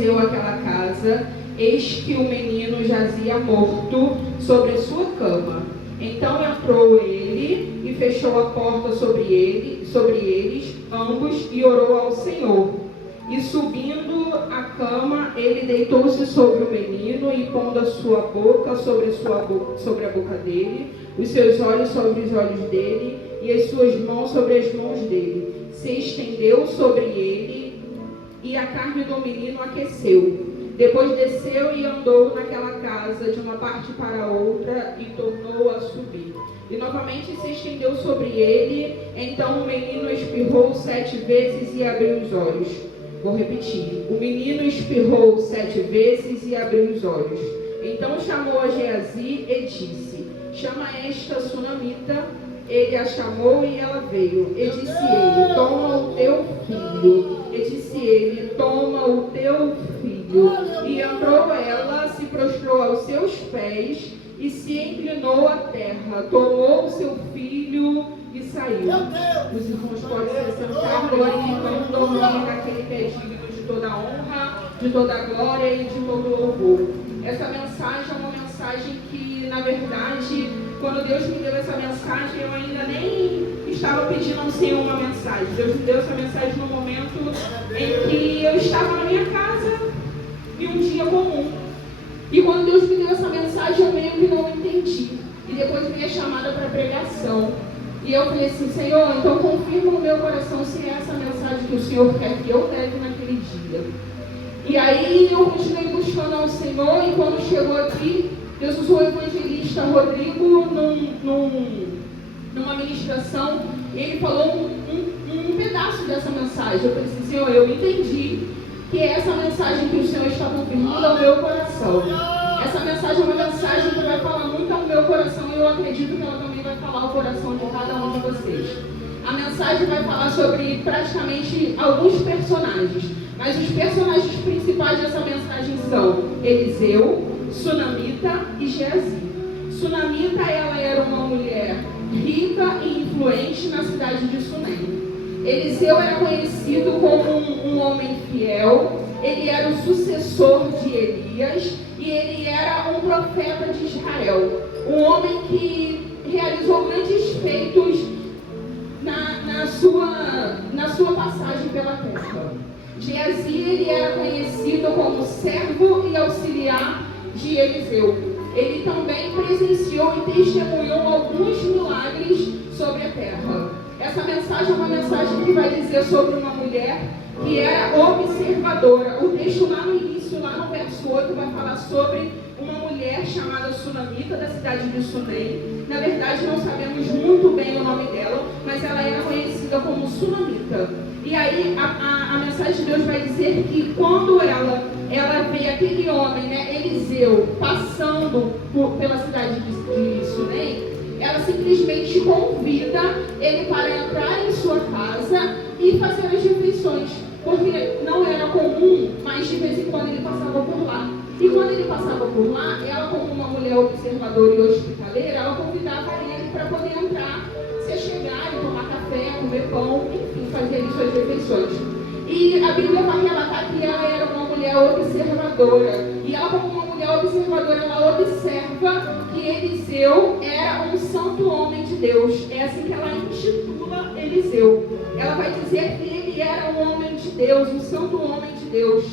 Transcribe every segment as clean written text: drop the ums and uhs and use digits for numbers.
Eliseu àquela casa, eis que o menino jazia morto sobre a sua cama. Então entrou ele e fechou a porta sobre eles ambos, e orou ao Senhor. E subindo a cama, ele deitou-se sobre o menino, e pondo a sua boca sobre a boca dele, os seus olhos sobre os olhos dele, e as suas mãos sobre as mãos dele, se estendeu sobre ele, e a carne do menino aqueceu. Depois desceu e andou naquela casa de uma parte para outra, e tornou a subir. E novamente se estendeu sobre ele. Então o menino espirrou 7 vezes e abriu os olhos. Vou repetir. O menino espirrou 7 vezes e abriu os olhos. Então chamou a Geazi e disse: chama esta sunamita. Ele a chamou e ela veio. E disse ele: toma o teu filho. E disse ele: toma o teu filho. E entrou ela, se prostrou aos seus pés e se inclinou à terra. Tomou o seu filho e saiu. Os irmãos podem se sentar, glorificando o nome daquele que é digno de toda a honra, de toda a glória e de todo o louvor. Essa mensagem é uma mensagem que, na verdade, quando Deus me deu essa mensagem, eu ainda nem estava pedindo ao Senhor uma mensagem. Deus me deu essa mensagem no momento em que eu estava na minha casa, em um dia comum. E quando Deus me deu essa mensagem, eu meio que não entendi. E depois veio a chamada para pregação. E eu falei assim: Senhor, então confirma no meu coração se é essa mensagem que o Senhor quer que eu leve naquele dia. E aí eu continuei buscando ao Senhor, e quando chegou aqui, Deus usou o evangelista Rodrigo numa ministração, e ele falou um pedaço dessa mensagem. Eu falei assim: Senhor, eu entendi que é essa mensagem que o Senhor está confirmando ao meu coração. Essa mensagem é uma mensagem que vai falar muito ao meu coração, e eu acredito que ela também vai falar ao coração de cada um de vocês. A mensagem vai falar sobre praticamente alguns personagens, mas os personagens principais dessa mensagem são Eliseu, Sunamita e Geazi. Sunamita, ela era uma mulher rica e influente na cidade de Sunem. Eliseu era conhecido como um homem fiel. Ele era o sucessor de Elias e ele era um profeta de Israel, um homem que realizou grandes feitos na sua passagem pela terra. Geazi, ele era conhecido como servo e auxiliar de Eliseu. Ele também presenciou e testemunhou alguns milagres sobre a terra. Essa mensagem é uma mensagem que vai dizer sobre uma mulher que era observadora. O texto lá no início, lá no verso 8, vai falar sobre uma mulher chamada Sunamita, da cidade de Sunem. Na verdade, não sabemos muito bem o nome dela, mas ela era conhecida como Sunamita. E aí, a mensagem de Deus vai dizer que quando ela vê aquele homem, né, Eliseu, passando pela cidade de Sunem, ela simplesmente convida ele para entrar em sua casa e fazer as refeições, porque não era comum, mas de vez em quando ele passava por lá. E quando ele passava por lá, ela, como uma mulher observadora e hospitaleira, ela convidava ele para poder entrar, se chegar e tomar café, comer pão, enfim, fazer ali suas refeições. E a Bíblia vai relatar que ela era uma mulher observadora. E ela, como uma mulher observadora, ela observa que Eliseu era um santo homem de Deus. É assim que ela intitula Eliseu. Ela vai dizer que ele era um homem de Deus, um santo homem de Deus.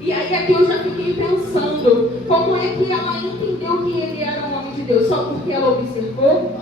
E aí aqui eu já fiquei pensando, como é que ela entendeu que ele era um homem de Deus? Só porque ela observou?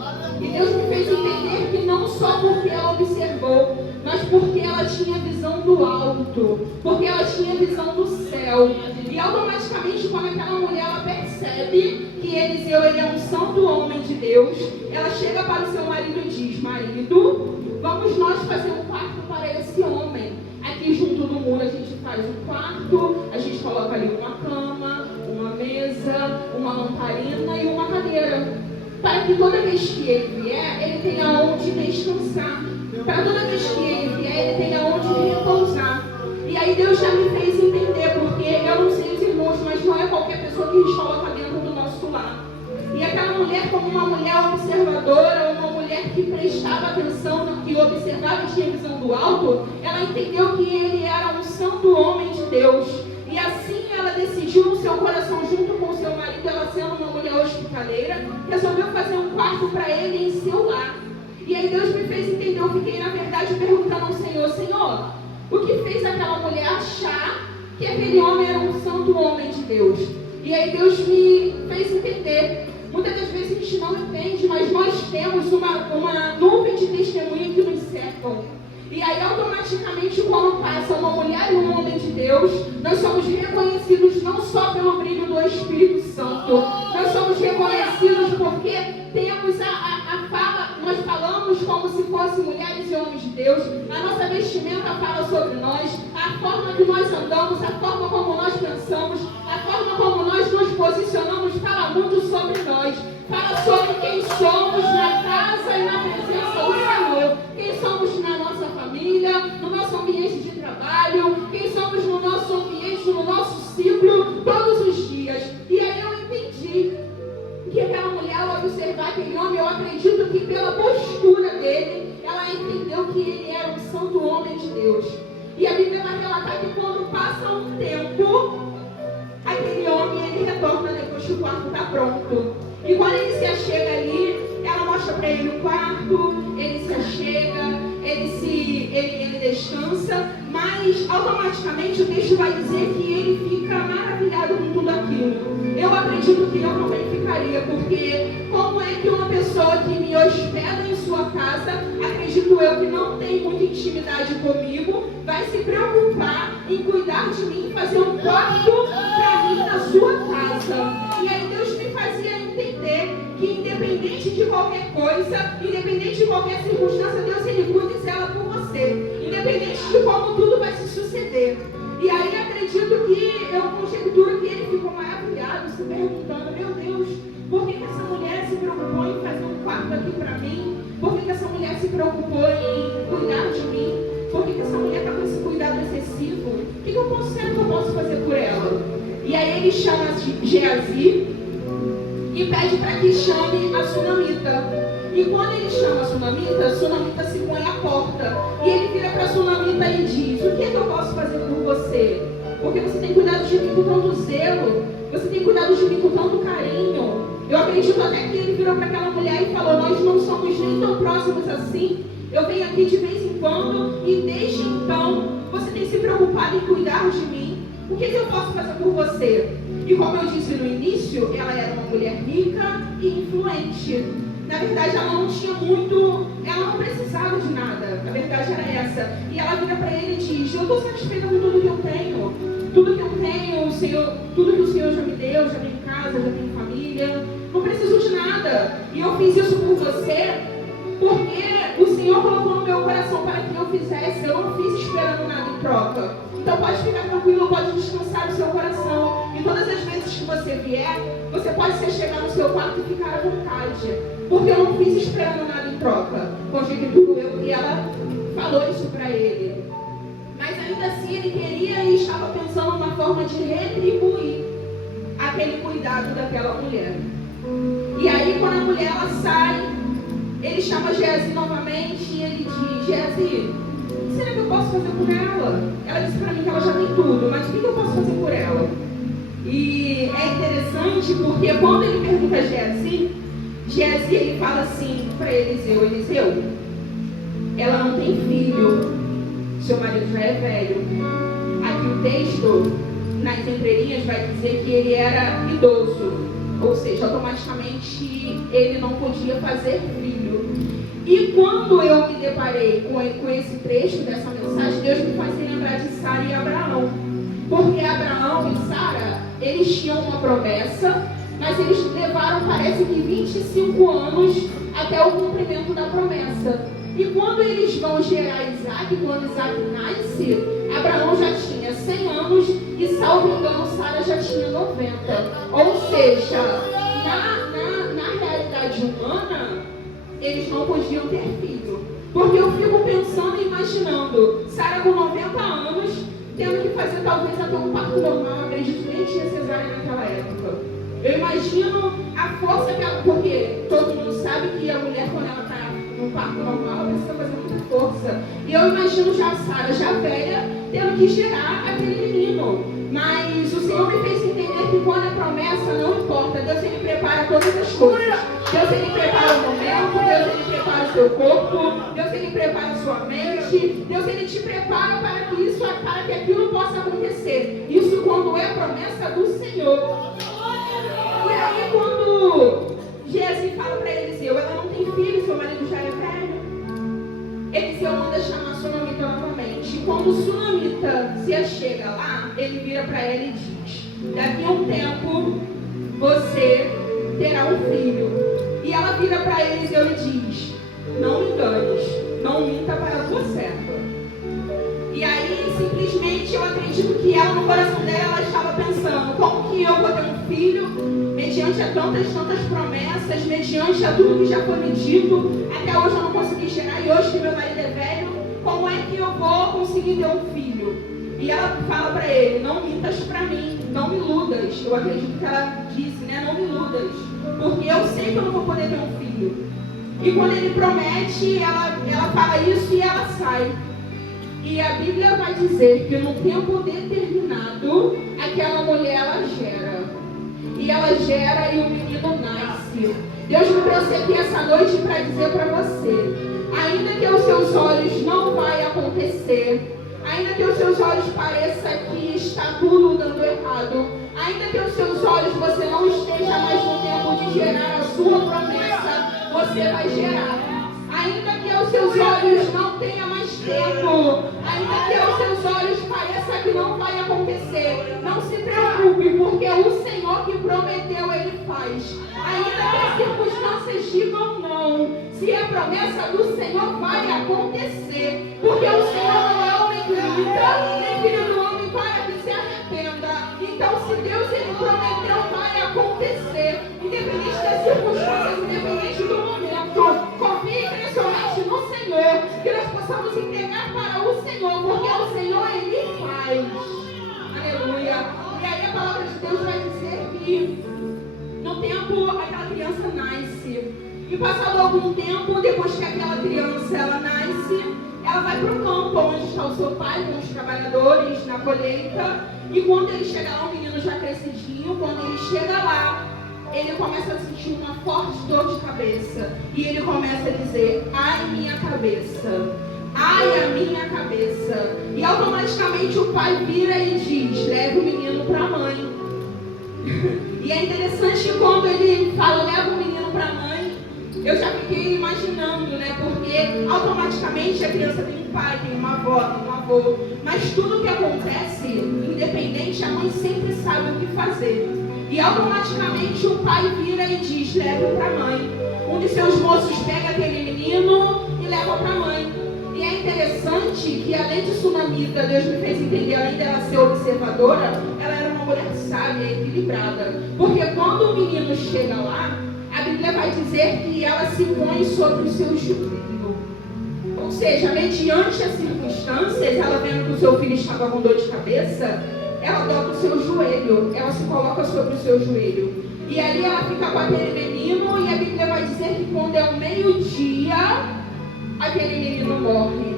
E Deus me fez entender que não só porque ela observou, mas porque ela tinha visão do alto, porque ela tinha visão do céu. E automaticamente, quando aquela mulher ela percebe que Eliseu ele é um santo homem de Deus, ela chega para o seu marido e diz: marido, vamos nós fazer um quarto para esse homem. Aqui junto do muro a gente faz um quarto, a gente coloca ali uma cama, uma mesa, uma lamparina e uma cadeira, para que toda vez que ele vier, ele tenha onde descansar. Para toda vez que ele vier, ele tenha onde repousar. E aí Deus já me fez entender, porque eu não sei os irmãos, mas não é qualquer pessoa que a gente coloca dentro do nosso lar. E aquela mulher, como uma mulher observadora, uma mulher que prestava atenção, que observava e tinha visão do alto, ela entendeu que ele era um santo homem de Deus. E assim ela decidiu no seu coração, junto com o seu marido, ela sendo uma mulher hospitaleira, resolveu fazer um quarto para ele em seu lar. E aí Deus me fez entender, eu fiquei na verdade perguntando ao Senhor, Senhor, o que fez aquela mulher achar que aquele homem era um santo homem de Deus? E aí Deus me fez entender. Muitas das vezes a gente não entende, mas nós temos uma nuvem de testemunha que nos cercam. E aí automaticamente quando passa uma mulher e um homem de Deus, nós somos reconhecidos não só pelo brilho do Espírito Santo, nós somos reconhecidos porque temos a fala, nós falamos como se fossem mulheres e homens de Deus, a nossa vestimenta fala sobre nós, a forma que nós andamos, a forma como nós pensamos, a forma como nós nos posicionamos fala muito sobre nós, fala sobre quem somos na casa e na presença do Senhor, quem somos na nossa família, no nosso ambiente de trabalho, quem somos no nosso ambiente, no nosso ciclo, todos os dias. E aí eu entendi que aquela mulher, ao observar aquele homem, eu acredito que pela postura dele, ela entendeu que ele era um santo homem de Deus. E a Bíblia vai relatar que quando passa um tempo, aquele homem ele retorna depois que o quarto está pronto. E quando ele se achega ali, ela mostra para ele o quarto, ele se achega, ele descansa, mas automaticamente o texto vai dizer que ele fica maravilhado com tudo aquilo. Eu acredito que eu também ficaria, porque como é que uma pessoa que me hospeda em sua casa, acredito eu que não tem muita intimidade comigo, vai se preocupar em cuidar de mim, fazer um quarto para mim na sua casa. E aí Deus me fazia entender que independente de qualquer coisa, independente de qualquer circunstância, Deus ele cuida e zela por você, independente de como tudo vai se suceder. E aí acredito que eu conjecturo que ele ficou maravilhado, se perguntando, meu Deus, por que essa mulher se preocupou em fazer um quarto aqui para mim? Por que essa mulher se preocupou em cuidar de mim? Por que essa mulher está com esse cuidado excessivo? O que eu posso fazer por ela? E aí ele chama Geazi e pede para que chame a sunamita. E quando ele chama a sunamita se põe à porta. E ele vira para a sunamita e diz, o que é que eu posso fazer por você? Porque você tem cuidado de mim com tanto zelo, você tem cuidado de mim com tanto carinho. Eu acredito até que ele virou para aquela mulher e falou, nós não somos nem tão próximos assim. Eu venho aqui de vez em quando e desde então você tem se preocupado em cuidar de mim. O que eu posso fazer por você? E como eu disse no início, ela era uma mulher rica e influente. Na verdade, ela não tinha muito, ela não precisava de nada. A verdade era essa. E ela vira para ele e diz, eu estou satisfeita com tudo que eu tenho. Tudo que eu tenho, tudo que o Senhor já me deu, já tenho casa, já tenho família. Não preciso de nada. E eu fiz isso por você porque o Senhor colocou no meu coração para que eu fizesse. Eu não fiz esperando nada em troca. Então pode ficar tranquilo, pode descansar o seu coração. E todas as vezes que você vier, você pode se chegar no seu quarto e ficar à vontade. Porque eu não fiz esperando nada em troca. Conjecturo eu que ela falou isso para ele. Mas ainda assim ele queria e estava pensando numa forma de retribuir aquele cuidado daquela mulher. E aí quando a mulher ela sai, ele chama Geazi novamente e ele diz, Geazi, o que será que eu posso fazer por ela? Ela disse para mim que ela já tem tudo, mas o que eu posso fazer por ela? E é interessante porque quando ele pergunta a Geazi ele fala assim para Eliseu, ela não tem filho, seu marido já é velho. Aqui o texto, nas entrelinhas, vai dizer que ele era idoso, ou seja, automaticamente ele não podia fazer filho. E quando eu me deparei com esse trecho dessa mensagem, Deus me fazia lembrar de Sara e Abraão. Porque Abraão e Sara, eles tinham uma promessa, mas eles levaram, parece que 25 anos até o cumprimento da promessa. E quando eles vão gerar Isaac, quando Isaac nasce, Abraão já tinha 100 anos e, salvo engano, Sara já tinha 90. Ou seja, na realidade humana, eles não podiam ter filho. Porque eu fico pensando e imaginando, Sara com 90 anos, tendo que fazer talvez até um parto normal, acredito que nem tinha cesárea naquela época. Eu imagino a força que ela, porque todo mundo sabe que a mulher, quando ela está no parto normal, ela precisa fazer muita força. E eu imagino já a Sara, já velha, tendo que gerar aquele menino. Mas o Senhor me fez entender que quando é promessa, não importa. Deus, Ele prepara todas as coisas. Deus, Ele prepara o momento. Deus, Ele prepara o seu corpo. Deus, Ele prepara a sua mente. Deus, Ele te prepara para que aquilo possa acontecer. Isso quando é promessa do Senhor. E aí quando Geazi fala para Eliseu, ela não tem filho, seu marido já é velho. Eliseu manda chamar a sunamita novamente. E quando o sunamita se achega lá, ele vira para ela e diz: daqui a um tempo você terá um filho. E ela vira para Eliseu e diz: não me enganes, não minta para a tua serva. E aí, simplesmente, eu acredito que ela, no coração dela, ela estava pensando: como que eu vou ter um filho, mediante a tantas promessas, mediante a tudo que já foi me dito, até hoje eu não consegui gerar, e hoje que meu marido é velho, como é que eu vou conseguir ter um filho? E ela fala para ele: não mintas para mim, não me iludas. Eu acredito que ela disse, né? Não me iludas, porque eu sei que eu não vou poder ter um filho. E quando ele promete, ela fala isso e ela sai. E a Bíblia vai dizer que no tempo determinado, aquela mulher, ela gera. E ela gera e o menino nasce. Deus me trouxe aqui essa noite para dizer para você: ainda que aos seus olhos não vai acontecer, ainda que aos seus olhos pareça que está tudo dando errado, ainda que aos seus olhos você não esteja mais no tempo de gerar a sua promessa, você vai gerar. Ainda que aos seus olhos não tenha mais tempo, ainda que aos seus olhos pareça que não vai acontecer, não se preocupe, porque o Senhor que prometeu, Ele faz. Ainda que as circunstâncias digam não, se a promessa do Senhor vai acontecer, porque o Senhor não é homem que minta, nem filho do homem para que se arrependa. Então, se Deus Ele prometeu, vai acontecer, independente das circunstâncias, independente do momento. Confie principalmente no Senhor, que nós possamos entregar para o Senhor, porque o Senhor Ele faz. Aleluia. E aí a palavra de Deus vai dizer que no tempo aquela criança nasce. E passado algum tempo, depois que aquela criança ela nasce, ela vai para o campo onde está o seu pai com os trabalhadores na colheita. E quando ele chega lá, o menino já crescidinho, quando ele chega lá, ele começa a sentir uma forte dor de cabeça. E ele começa a dizer: ai minha cabeça, ai a minha cabeça. E automaticamente o pai vira e diz: leva o menino para a mãe. E é interessante que quando ele fala leva o menino para a mãe, eu já fiquei imaginando, né? Porque automaticamente a criança tem um pai, tem uma avó, tem um avô. Mas tudo que acontece, independente, a mãe sempre sabe o que fazer. E automaticamente o pai vira e diz: leva para a mãe. Um de seus moços pega aquele menino e leva para a mãe. E é interessante que, além de sunamita, Deus me fez entender, além dela ser observadora, ela era uma mulher sábia e equilibrada. Porque quando o menino chega lá, a Bíblia vai dizer que ela se põe sobre o seu joelho. Ou seja, mediante as circunstâncias, ela vendo que o seu filho estava com dor de cabeça, ela dobra o seu joelho, ela se coloca sobre o seu joelho. E ali ela fica com aquele menino, e a Bíblia vai dizer que quando é o meio-dia, aquele menino morre.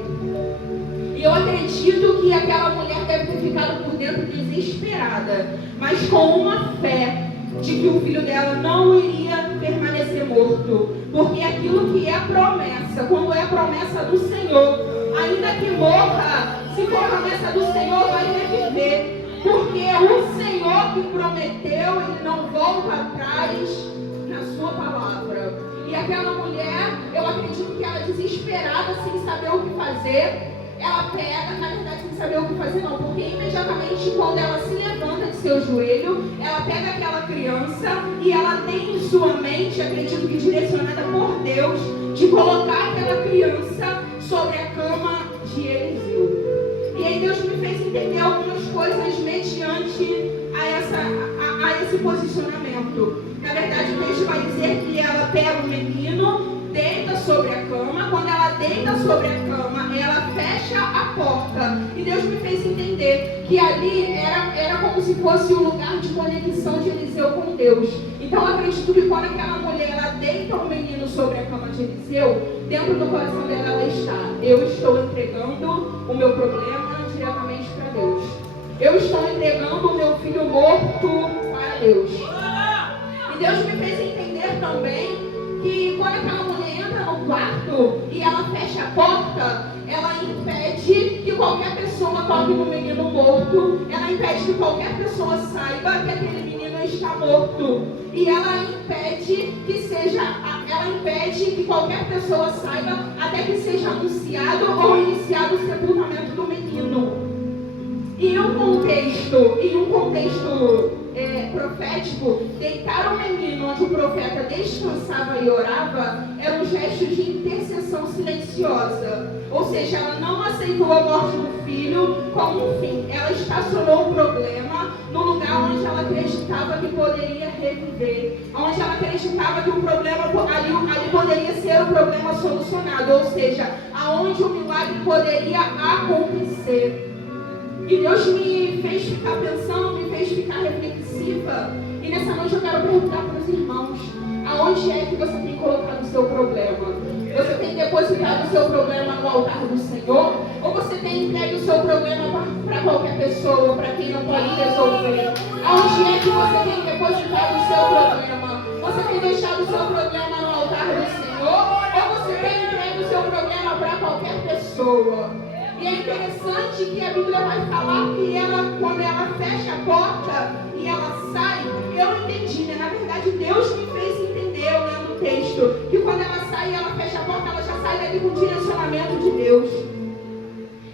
E eu acredito que aquela mulher deve ter ficado por dentro desesperada, mas com uma fé de que o filho dela não iria permanecer morto. Porque aquilo que é promessa, quando é promessa do Senhor, ainda que morra, se for promessa do Senhor, vai reviver. Porque o Senhor que prometeu, Ele não volta atrás na sua palavra. E aquela mulher, eu acredito que ela desesperada, sem saber o que fazer, ela pega, na verdade sem saber o que fazer não, porque imediatamente quando ela se levanta de seu joelho, ela pega aquela criança e ela tem em sua mente, acredito que direcionada por Deus, de colocar aquela criança sobre a cama de Eliseu. E aí Deus me fez entender algumas coisas mediante a esse posicionamento. Na verdade, o texto vai dizer que ela pega o menino, deita sobre a cama. Quando ela deita sobre a cama, ela fecha a porta. E Deus me fez entender que ali era como se fosse o lugar de conexão de Eliseu com Deus. Então eu acredito que quando aquela mulher ela deita o menino sobre a cama de Eliseu, dentro do coração dela ela está: eu estou entregando o meu problema diretamente Deus. Eu estou entregando o meu filho morto para Deus. E Deus me fez entender também que quando aquela mulher entra no quarto e ela fecha a porta, ela impede que qualquer pessoa toque no menino morto, ela impede que qualquer pessoa saiba que aquele menino está morto. E ela impede que qualquer pessoa saiba até que seja anunciado ou iniciado o sepultamento do menino. Em um contexto profético, deitar o menino onde o profeta descansava e orava era um gesto de intercessão silenciosa. Ou seja, ela não aceitou a morte do filho como um fim. Ela estacionou o problema no lugar onde ela acreditava que poderia reviver, onde ela acreditava que o problema ali poderia ser o problema solucionado, ou seja, aonde o milagre poderia acontecer. E Deus me fez ficar pensando, me fez ficar reflexiva. E nessa noite eu quero perguntar para os irmãos: aonde é que você tem colocado o seu problema? Você tem depositado o seu problema no altar do Senhor? Ou você tem entregue o seu problema para qualquer pessoa, para quem não pode resolver? Aonde é que você tem depositado o seu problema? Você tem deixado o seu problema no altar do Senhor? Ou você tem entregue o seu problema para qualquer pessoa? E é interessante que a Bíblia vai falar que quando ela fecha a porta e ela sai, eu entendi, né? Na verdade, Deus me fez entender, lendo o texto, que quando ela sai e ela fecha a porta, ela já sai dali com o direcionamento de Deus.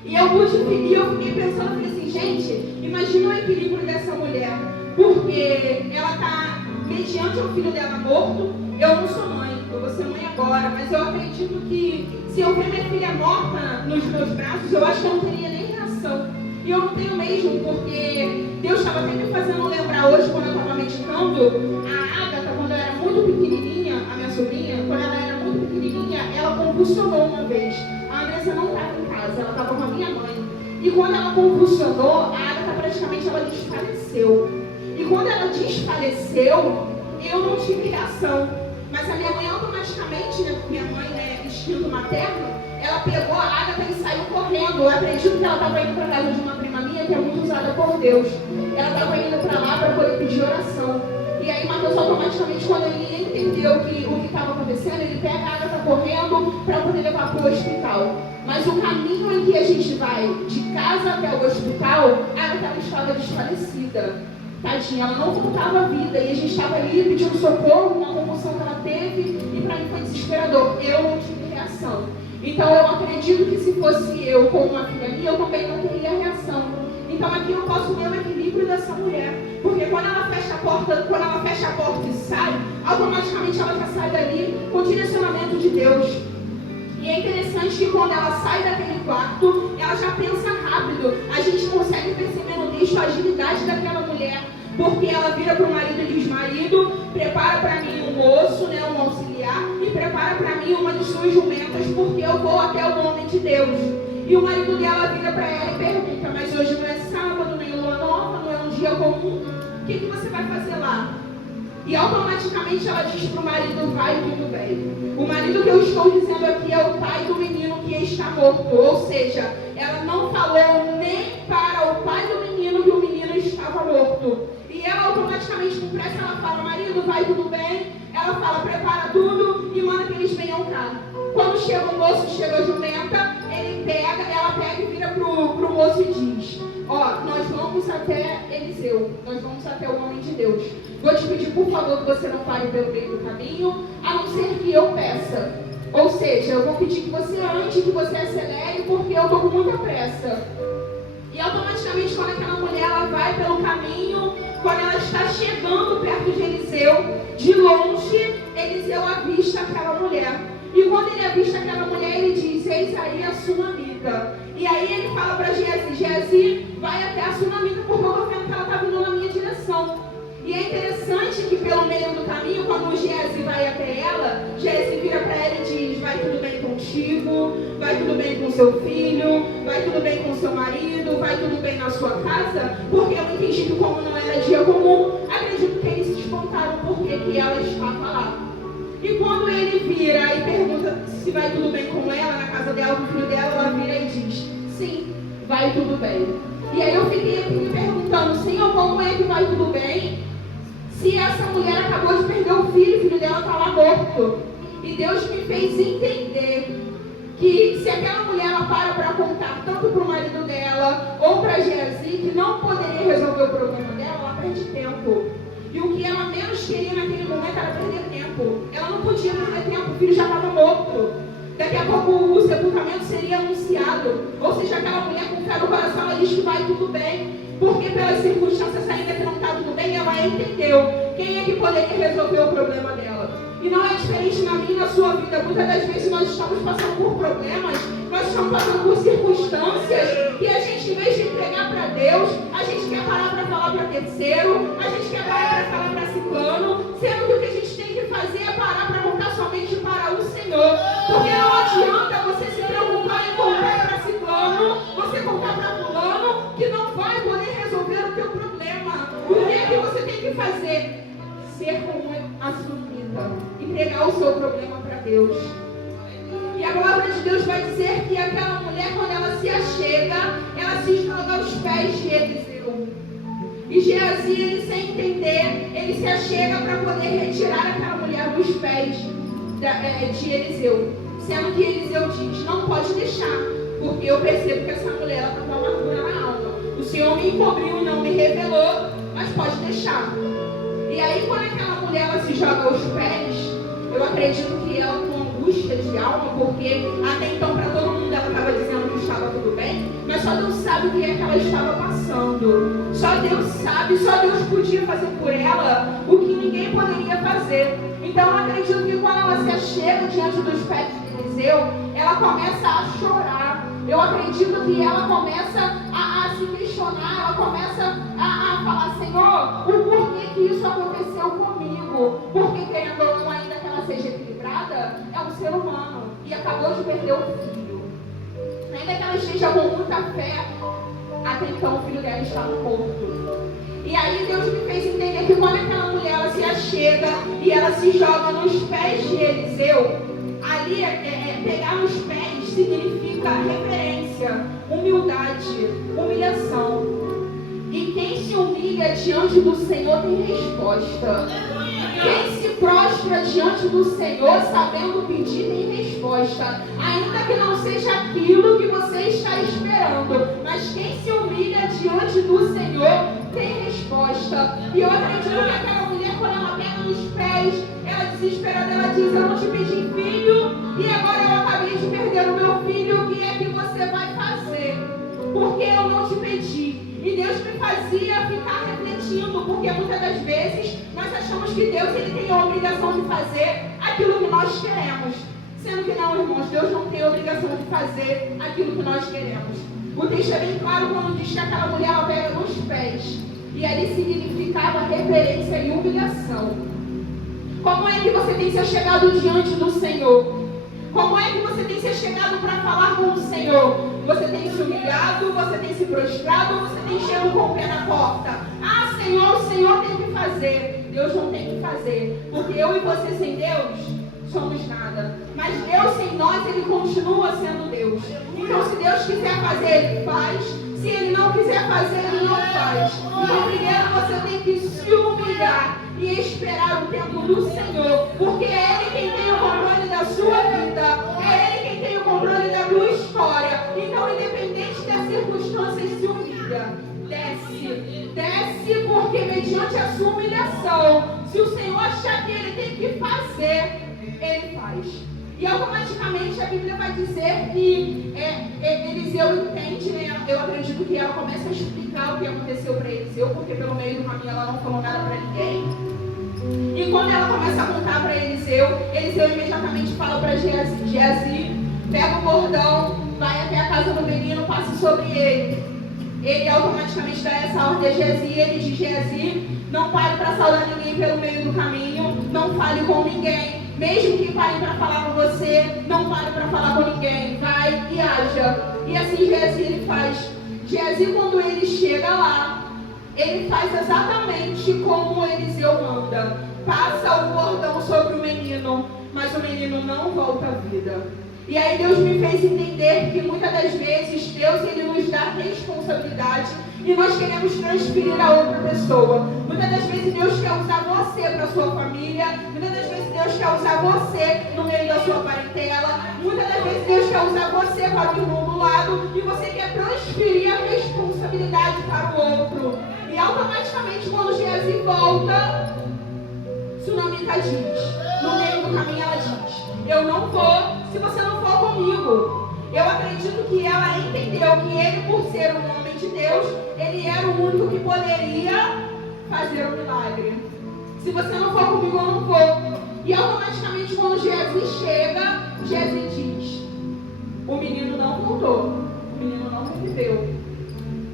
E eu fiquei pensando, falei assim, gente, imagina o equilíbrio dessa mulher, porque ela está mediante o filho dela morto. Eu não sou mãe, eu vou ser mãe agora, mas eu acredito que se eu ver minha filha morta nos meus braços, eu acho que eu não teria nem reação. E eu não tenho mesmo, porque Deus estava até me fazendo lembrar hoje, quando eu estava meditando, a Agatha, quando ela era muito pequenininha, a minha sobrinha, quando ela era muito pequenininha, ela convulsionou uma vez. A Andressa não estava em casa, ela estava com a minha mãe. E quando ela convulsionou, a Agatha praticamente ela desfaleceu. E quando ela desfaleceu, eu não tive reação. Mas a minha mãe automaticamente, né, minha mãe, né, instinto materno, ela pegou a Agatha e saiu correndo. Eu acredito que ela estava indo para a casa de uma prima minha que é muito usada por Deus. Ela estava indo para lá para poder pedir oração. E aí Mateus automaticamente, quando ele entendeu o que estava acontecendo, ele pega a Agatha correndo para poder levar para o hospital. Mas o caminho em que a gente vai de casa até o hospital, a Agatha estava desfalecida. Tadinha, ela não voltava à vida e a gente estava ali pedindo socorro, uma convulsão que ela teve, e para mim foi desesperador. Eu não tive reação. Então eu acredito que se fosse eu com uma filha minha, eu também não teria reação. Então aqui eu posso ver o equilíbrio dessa mulher, porque quando ela fecha a porta e sai, automaticamente ela já sai dali com o direcionamento de Deus. E é interessante que quando ela sai daquele quarto, ela já pensa rápido. A gente consegue perceber no texto a agilidade daquela mulher, porque ela vira para o marido e diz: marido, prepara para mim um moço, né, um auxiliar, e prepara para mim uma de suas jumentas, porque eu vou até o nome de Deus. E o marido dela vira para ela e pergunta: mas hoje não é sábado, nem lua nova, não é um dia comum, o que você vai fazer lá? E automaticamente ela diz para o marido: vai, tudo bem. O marido que eu estou dizendo aqui é o pai do menino que está morto. Ou seja, ela não falou nem para o pai do menino que o menino estava morto. E ela automaticamente, com pressa, ela fala: marido, vai, tudo bem. Ela fala: prepara tudo e manda que eles venham cá. Quando chega o moço, chega a jumenta, ela pega e vira para o moço e diz: ó, nós vamos até Eliseu, nós vamos até o homem de Deus. Vou te pedir, por favor, que você não pare pelo meio do caminho, a não ser que eu peça. Ou seja, eu vou pedir que você ande, que você acelere, porque eu estou com muita pressa. E automaticamente, quando aquela mulher ela vai pelo caminho, quando ela está chegando perto de Eliseu, de longe, Eliseu avista aquela mulher. E quando ele avista aquela mulher, ele diz: eis aí a sunamita. E aí ele fala para Geazi: Geazi, vai até a sunamita, porque eu estou vendo que ela está vindo na minha direção. E é interessante que pelo meio do caminho, quando o Geazi vai até ela, Geazi vira para ela e diz: vai tudo bem contigo, vai tudo bem com seu filho, vai tudo bem com seu marido, vai tudo bem na sua casa, porque eu entendi que como não era dia comum, acredito que eles se espantaram porque ela estava lá. E quando ele vira e pergunta se vai tudo bem com ela, na casa dela, com o filho dela, ela vira e diz: sim, vai tudo bem. E aí eu fiquei aqui me perguntando, Senhor, como é que vai tudo bem? Se essa mulher acabou de perder o filho dela estava morto. E Deus me fez entender que se aquela mulher ela para contar tanto para o marido dela ou para Geazi, que não poderia resolver o problema dela, ela perde tempo. E o que ela menos queria naquele momento era perder tempo. Ela não podia perder tempo, o filho já estava morto. Daqui a pouco o sepultamento seria anunciado. Ou seja, aquela mulher com fé no coração, ela diz que vai tudo bem. Porque pelas circunstâncias ainda que não está tudo bem, ela entendeu quem é que poderia resolver o problema dela. E não é diferente na minha e na sua vida. Muitas das vezes nós estamos passando por problemas, nós estamos passando por circunstâncias que a gente, em vez de entregar para Deus, a gente quer parar para falar para terceiro, a gente quer parar para falar para ciclano, sendo que o que a gente tem que fazer é parar para contar somente para o Senhor. Porque não adianta você se preocupar em contar para ciclano, você contar para fulano, que não vai poder resolver o teu problema. O que é que você tem que fazer? Ser como a sumida e pregar o seu problema para Deus. E a palavra de Deus vai dizer que aquela mulher, quando ela se achega, ela se joga aos pés de Eliseu. E Geazi, ele sem entender, ele se achega para poder retirar aquela mulher dos pés de Eliseu. Sendo que Eliseu diz, não pode deixar, porque eu percebo que essa mulher está com uma amargura na alma. O Senhor me encobriu e não me revelou, mas pode deixar. E aí, quando aquela mulher ela se joga aos pés, eu acredito que ela com angústia de alma, porque até então para todo mundo ela estava dizendo que estava tudo bem, mas só Deus sabe o que é que ela estava passando. Só Deus sabe, só Deus podia fazer por ela o que ninguém poderia fazer. Então eu acredito que quando ela se achega diante dos pés de Eliseu, ela começa a chorar. Eu acredito que ela começa a se questionar, ela começa a falar, Senhor, o porquê que isso aconteceu comigo? Porque querendo ou não, ainda que ela seja equilibrada, é um ser humano e acabou de perder o filho. Ainda que ela esteja com muita fé, até então o filho dela estava morto. E aí Deus me fez entender que quando aquela mulher ela se achega e ela se joga nos pés de Eliseu, ali pegar nos pés significa reverência, humildade, humilhação. E quem se humilha diante do Senhor tem resposta. Quem se prostra diante do Senhor sabendo pedir tem resposta. Ainda que não seja aquilo que você está esperando, mas quem se humilha diante do Senhor tem resposta. E eu acredito que aquela mulher, quando ela pega nos pés, ela desesperada, ela diz, eu não te pedi filho, e agora eu acabei de perder o meu filho, o que é que você vai fazer? Porque eu não te pedi. E Deus me fazia ficar refletindo, porque muitas das vezes nós achamos que Deus ele tem a obrigação de fazer aquilo que nós queremos. Sendo que não, irmãos, Deus não tem a obrigação de fazer aquilo que nós queremos. O texto é bem claro quando diz que aquela mulher ela pega nos pés. E ali significava reverência e humilhação. Como é que você tem se chegado diante do Senhor? Como é que você tem se chegado para falar com o Senhor? Você tem se humilhado, você tem se prostrado, você tem chegado com o pé na porta. Ah, Senhor, o Senhor tem que fazer. Deus não tem que fazer. Porque eu e você sem Deus somos nada. Mas Deus sem nós, Ele continua sendo Deus. Então se Deus quiser fazer, Ele faz. Se Ele não quiser fazer, Ele não faz. Então primeiro você tem que se humilhar e esperar o tempo do Senhor. Porque é Ele quem tem o controle da sua vida. É Ele quem tem o controle da tua história. Então independente das circunstâncias, se humilha. Desce porque mediante a sua humilhação, se o Senhor achar que Ele tem que fazer, Ele faz. E automaticamente a Bíblia vai dizer que Eliseu entende, né? Eu acredito que ela começa a explicar o que aconteceu para Eliseu, porque pelo meio do caminho ela não falou nada para ninguém. E quando ela começa a contar para Eliseu, Eliseu imediatamente fala para Geazi, pega o bordão, vai até a casa do menino, passe sobre ele. Ele automaticamente dá essa ordem a Geazi, ele diz, Geazi, não pare para saudar ninguém pelo meio do caminho, não fale com ninguém. Mesmo que parem para falar com você, não pare para falar com ninguém. Vai e haja. E assim Geazi ele faz. Geazi, quando ele chega lá, ele faz exatamente como Eliseu manda. Passa o bordão sobre o menino, mas o menino não volta à vida. E aí Deus me fez entender que muitas das vezes Deus ele nos dá responsabilidade e nós queremos transferir a outra pessoa. Muitas das vezes Deus quer usar você para a sua família. Muitas das vezes Deus quer usar você no meio da sua parentela. Muitas das vezes Deus quer usar você para o irmão do lado e você quer transferir a responsabilidade para o outro. E automaticamente quando Geazi volta, Sunamita diz, no meio do caminho ela diz, eu não vou se você não for comigo. Eu acredito que ela entendeu que ele, por ser um homem de Deus, ele era o único que poderia fazer o milagre. Se você não for comigo, eu não vou. E automaticamente quando Geazi chega, Geazi diz, o menino não voltou, o menino não reviveu.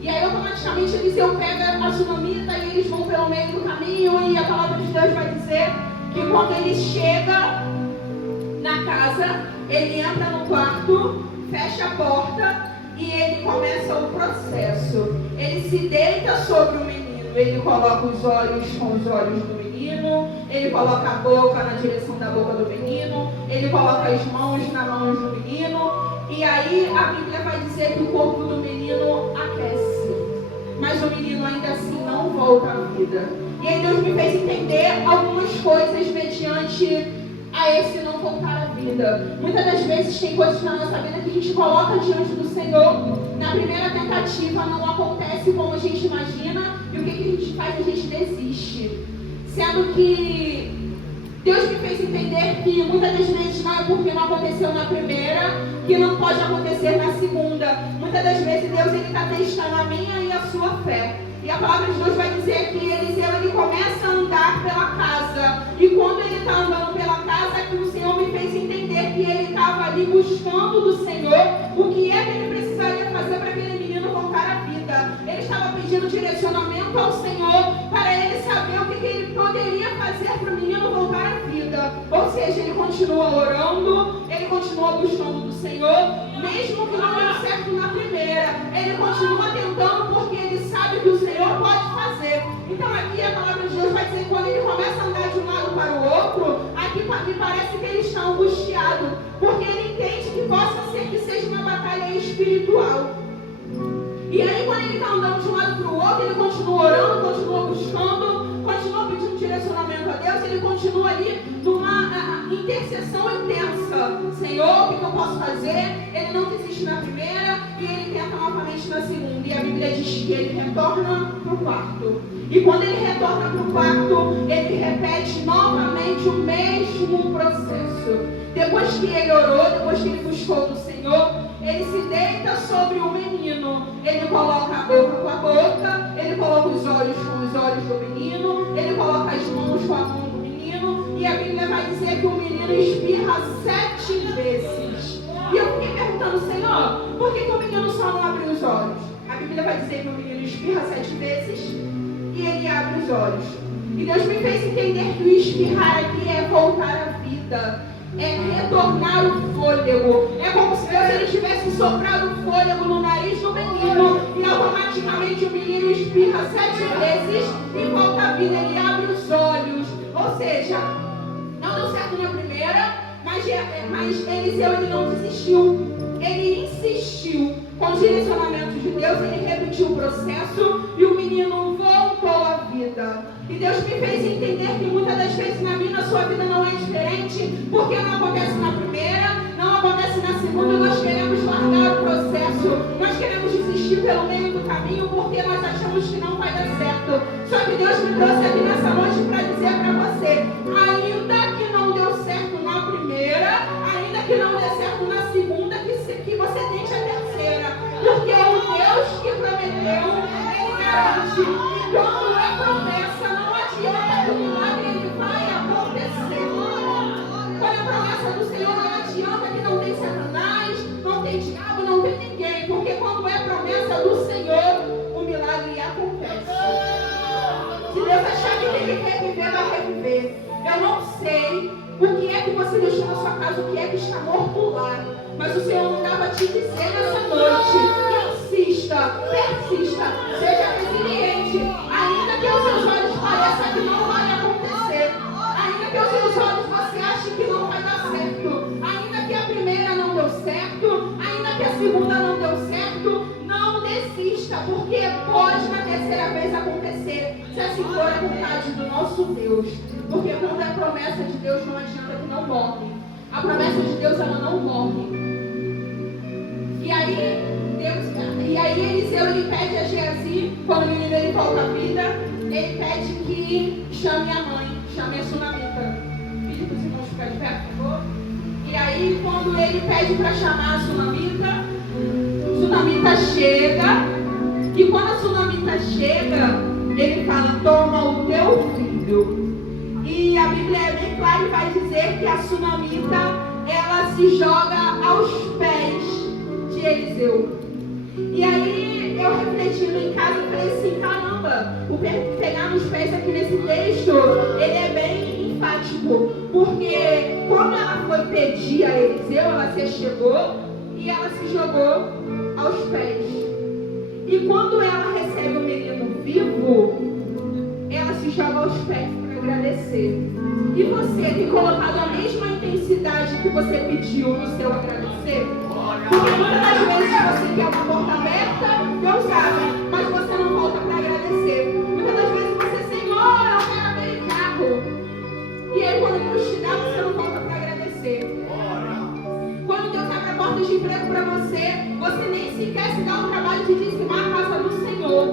E aí automaticamente Eliseu pega a Sunamita e eles vão pelo meio do caminho, e a palavra de Deus vai dizer que quando ele chega na casa, ele entra no quarto, fecha a porta e ele começa o processo. Ele se deita sobre o menino, ele coloca os olhos com os olhos do menino, ele coloca a boca na direção da boca do menino, ele coloca as mãos nas mãos do menino, e aí a Bíblia vai dizer que o corpo do menino aquece, mas o menino ainda assim não volta à vida. E aí Deus me fez entender algumas coisas mediante a esse não voltar à vida. Muitas das vezes tem coisas na nossa vida que a gente coloca diante do Senhor. Na primeira tentativa não acontece como a gente imagina. E o que a gente faz? A gente desiste. Sendo que Deus me fez entender que muitas das vezes não é porque não aconteceu na primeira que não pode acontecer na segunda. Muitas das vezes Deus está testando a minha e a sua fé. E a palavra de Deus vai dizer que Eliseu ele começa a andar pela casa. E quando ele está andando pela casa, que o Senhor me fez entender que ele estava ali buscando do Senhor o que é que ele precisaria fazer para aquele menino voltar à vida. Ele estava pedindo direcionamento ao Senhor para ele saber o que ele poderia fazer para o menino voltar à vida. Ou seja, ele continua orando, ele continua buscando do Senhor, mesmo que não deu certo na primeira. Ele continua tentando porque ele sabe que o Senhor pode fazer. Então aqui a palavra de Deus vai dizer que quando ele começa a andar de um lado para o outro, aqui me parece que ele está angustiado, porque ele entende que possa ser que seja uma batalha espiritual. E aí quando ele está andando de um lado para o outro, ele continua orando, continua buscando, continua pedindo direcionamento a Deus, ele continua ali numa intercessão intensa. Senhor, o que eu posso fazer? Ele não desiste na primeira e ele tenta novamente na segunda. E a Bíblia diz que ele retorna para o quarto. E quando ele retorna para o quarto, ele repete novamente o mesmo processo. Depois que ele orou, depois que ele buscou do Senhor, ele se deita sobre o menino. Ele coloca a boca com a boca, ele coloca os olhos com os olhos do menino, ele coloca as mãos com a mão do menino. E a Bíblia vai dizer que o menino espirra 7 vezes. E eu fiquei perguntando, Senhor, por que o menino só não abre os olhos? A Bíblia vai dizer que o menino espirra 7 vezes e ele abre os olhos. E Deus me fez entender que o espirrar aqui é voltar à vida, é retornar o fôlego. É como se Deus ele tivesse soprado o fôlego no nariz do menino e automaticamente o menino espirra 7 vezes e volta à vida, ele abre os olhos. Ou seja, não deu certo na primeira, mas Eliseu ele não desistiu. Ele insistiu com o direcionamento de Deus, ele repetiu o processo e o menino voltou à vida. E Deus me fez entender que muitas das vezes na minha, na sua vida não é diferente, porque não acontece na primeira, não acontece na segunda, nós queremos largar o processo, nós queremos desistir pelo meio do caminho, porque nós achamos que não vai dar certo. Só que Deus me trouxe aqui nessa noite para dizer para você, ainda que não deu certo na primeira, ainda que não dê certo na segunda, que você tente a terceira, porque é o Deus que prometeu, ele garante. E quando é promessa, não adianta que o milagre ele vai acontecer. Quando é promessa do Senhor, não adianta que não tem Satanás, não tem diabo, não tem ninguém, porque quando é promessa do Senhor, o milagre acontece. Se Deus achar que tem que reviver, vai reviver. Eu não sei o que é que você deixou na sua casa, o que é que está morto lá, mas o Senhor mandava te dizer nessa noite: insista, persista, seja resiliente, ainda que aos seus olhos pareça que não vai acontecer, ainda que aos seus olhos você ache que não vai dar certo, ainda que a primeira não deu porque pode na terceira vez acontecer, se assim for a vontade do nosso Deus. Porque quando é promessa de Deus, não adianta que não morre. A promessa de Deus, ela não morre. E aí Eliseu, ele pede a Geazi, quando o menino ele volta à vida, ele pede que chame a mãe, chame a sunamita. Pede para os irmãos ficarem de pé, por favor. E aí, quando ele pede para chamar a sunamita chega. E quando a sunamita chega, ele fala: toma o teu filho. E a Bíblia é bem clara e vai dizer que a sunamita, ela se joga aos pés de Eliseu. E aí, eu refletindo em casa, eu falei assim: caramba, o pegar nos pés aqui nesse texto, ele é bem enfático. Porque quando ela foi pedir a Eliseu, ela se chegou e ela se jogou aos pés. E quando ela recebe o menino vivo, ela se joga aos pés para agradecer. E você tem colocado a mesma intensidade que você pediu no seu agradecer? Porque muitas das vezes você quer uma porta aberta, Deus abre, mas você não volta para agradecer. Muitas das vezes você, Senhor, eu quero aquele carro. E aí quando Deus te dá, você não volta para agradecer. Quando Deus abre a porta de emprego para você, você nem sequer se dá o trabalho de dizimar a casa do Senhor.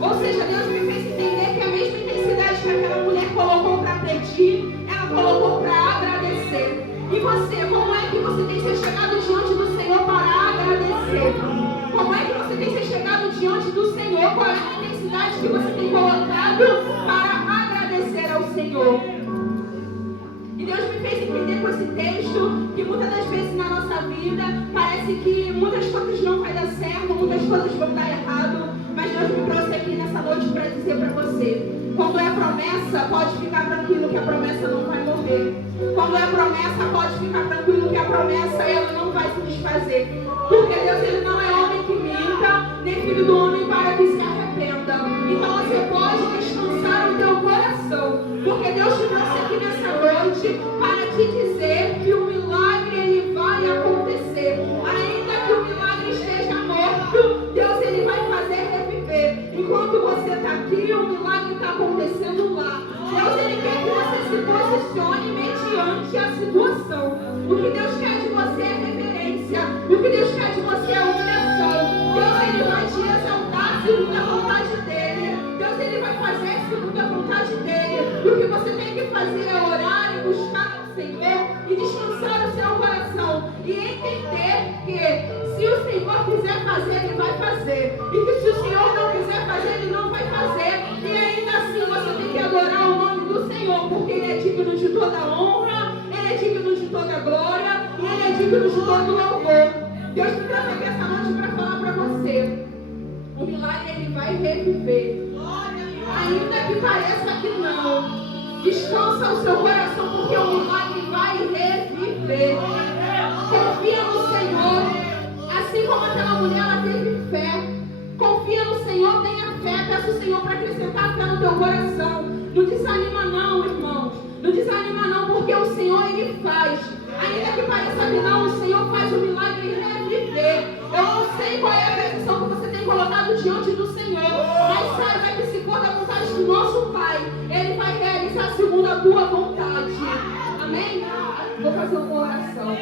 Ou seja, Deus me fez entender que a mesma intensidade que aquela mulher colocou para pedir, ela colocou para agradecer. E você, como é que você tem se chegado diante do Senhor para agradecer? Como é que você tem se chegado diante do Senhor? Qual é a intensidade que você tem colocado para agradecer ao Senhor? E Deus me fez entender com esse texto que muitas das vezes na nossa vida parece que muitas coisas não vai dar certo, muitas coisas vão dar errado, mas Deus me trouxe aqui nessa noite para dizer para você: quando é promessa, pode ficar tranquilo que a promessa não vai morrer. Quando é promessa, pode ficar tranquilo que a promessa ela não vai se desfazer. Porque Deus, ele não é homem que minta, nem filho do homem para que se arrependa. Então você pode descansar o teu coração, porque Deus te trouxe aqui nessa noite para te dizer que o milagre ele vai acontecer. Ainda que o milagre esteja morto, Deus ele vai fazer reviver. Enquanto você está aqui, o milagre está acontecendo lá. Deus ele quer que você se posicione mediante a situação. O que Deus quer de você é reverência. O que Deus quer de você é humilhação. Deus ele vai te exaltar segundo a vontade dele. Deus ele vai fazer segundo a vontade dele. O que você tem que fazer é orar e buscar o Senhor e descansar o seu coração e entender que se o Senhor quiser fazer, ele vai fazer. E que se o Senhor não quiser fazer, ele não vai fazer. E ainda assim você tem que adorar o nome do Senhor, porque ele é digno de toda honra, ele é digno de toda glória e ele é digno de todo louvor. Deus me trouxe aqui essa noite para falar para você: o milagre ele vai reviver. Ainda que pareça que não, descansa o seu coração, porque o milagre vai reviver. Confia no Senhor, assim como aquela mulher ela teve fé. Confia no Senhor, tenha fé, peça o Senhor para acrescentar fé no teu coração. Não desanima não, irmãos. Não desanima não, porque o Senhor ele faz. Ainda que pareça que não, o Senhor faz o milagre reviver. Eu não sei qual é a petição que você tem colocado diante do Senhor, mas saiba que se for da vontade do nosso Pai, ele vai realizar segundo a tua vontade. Amém? Vou fazer uma oração.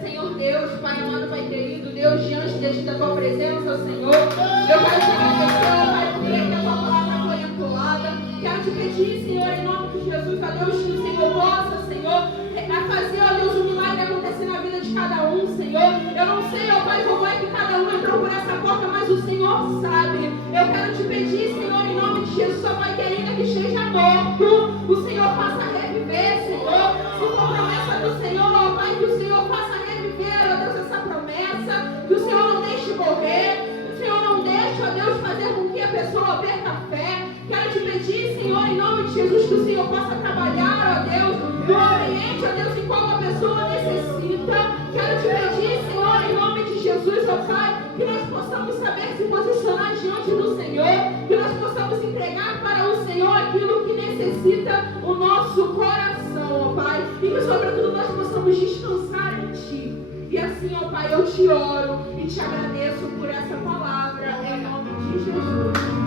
Senhor Deus, Pai amado, Pai querido, Deus, diante da tua presença, Senhor, eu quero te agradecer, Pai, porque a tua palavra foi entoada. Quero te pedir, Senhor, em nome de Jesus, a Deus, que o Senhor possa, Senhor, a fazer, ó Deus, um milagre acontecer na vida de cada um, Senhor. Eu não sei, ó Pai, como é que cada um entrou por essa porta, mas o Senhor sabe. Eu quero te pedir, Senhor, em nome de Jesus, ó Pai, que ainda que esteja morto, o Senhor faça reviver, Senhor. Se for promessa do Senhor, ó Pai, que o Senhor faça reviver, ó Deus, essa promessa, que o Senhor não deixe morrer, que o Senhor não deixe, ó Deus, fazer com que a pessoa perca a fé. Quero te pedir, Senhor, em nome de Jesus, que o Senhor possa trabalhar, ó Deus, no ambiente, ó Deus, em qual a pessoa necessita. Quero te pedir, Senhor, em nome de Jesus, ó Pai, que nós possamos saber se posicionar diante do Senhor, que nós possamos entregar para o Senhor aquilo que necessita o nosso coração, ó Pai, e que sobretudo nós possamos descansar em Ti. E assim, ó Pai, eu te oro e te agradeço por essa palavra, em nome de de Jesus.